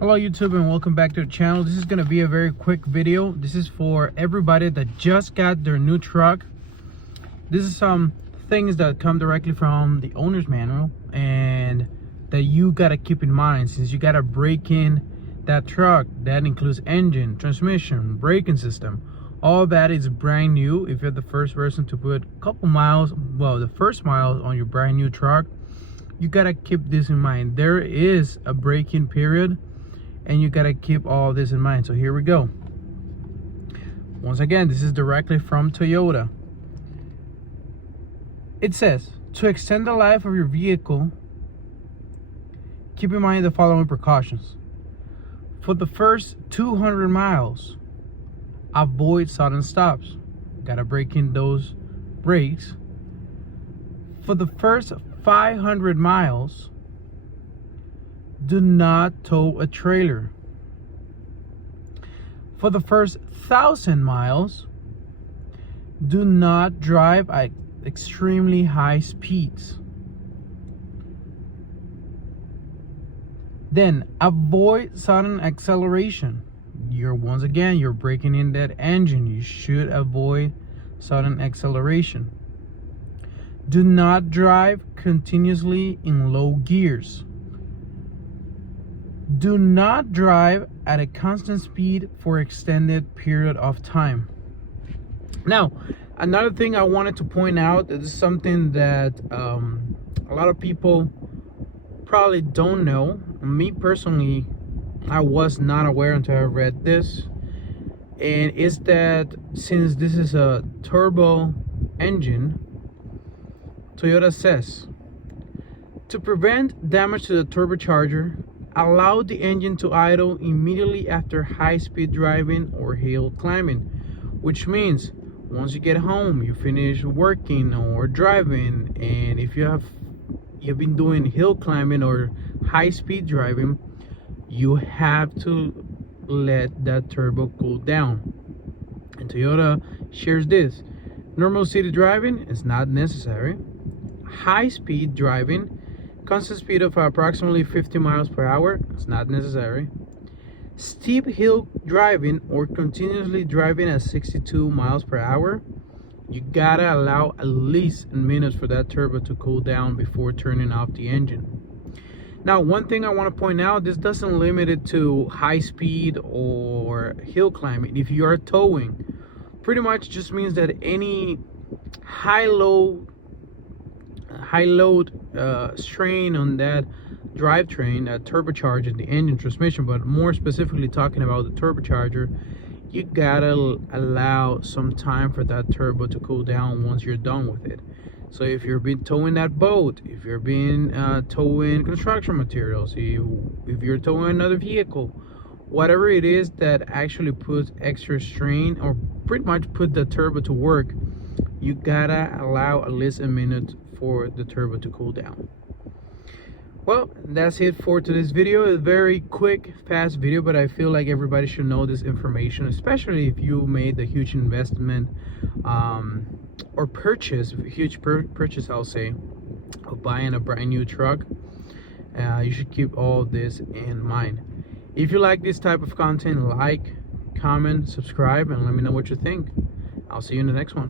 Hello YouTube and welcome back to the channel. This is going to be a very quick video. This is for everybody that just got their new truck. This is some things that come directly from the owner's manual and that you got to keep in mind since you got to break in that truck. That includes engine, transmission, braking system. All that is brand new. If you're the first person to put a couple miles, well, the first mile on your brand new truck, you got to keep this in mind. There is a break-in period and you got to keep all this in mind. So here we go. Once again, this is directly from Toyota. It says, to extend the life of your vehicle, keep in mind the following precautions. For the first 200 miles, avoid sudden stops. Got to break in those brakes. For the first 500 miles, do not tow a trailer. For the first 1,000 miles, do not drive at extremely high speeds. Then avoid sudden acceleration. Once again, you're breaking in that engine. You should avoid sudden acceleration. Do not drive continuously in low gears. Do not drive at a constant speed for extended period of time. Now, another thing I wanted to point out, this is something that a lot of people probably don't know. Me personally, I was not aware until I read this, and it's that since this is a turbo engine, Toyota says to prevent damage to the turbocharger, allow the engine to idle immediately after high-speed driving or hill climbing, which means once you get home, you finish working or driving, and if you've been doing hill climbing or high-speed driving, you have to let that turbo cool down. And Toyota shares this: normal city driving is not necessary. High-speed driving, constant speed of approximately 50 miles per hour, is not necessary. Steep hill driving or continuously driving at 62 miles per hour, you gotta allow at least a minute for that turbo to cool down before turning off the engine. Now, one thing I want to point out, this doesn't limit it to high speed or hill climbing. If you are towing, pretty much just means that any high load strain on that drivetrain, that turbocharger, the engine, transmission, but more specifically talking about the turbocharger, you gotta allow some time for that turbo to cool down once you're done with it. So if you're been towing that boat, if you're been towing construction materials, if you're towing another vehicle, whatever it is that actually puts extra strain or pretty much put the turbo to work, you gotta allow at least a minute for the turbo to cool down. Well, that's it for today's video. A very quick, fast video, but I feel like everybody should know this information, especially if you made the huge investment or purchase, huge purchase, I'll say, of buying a brand new truck. You should keep all this in mind. If you like this type of content, like, comment, subscribe, and let me know what you think. I'll see you in the next one.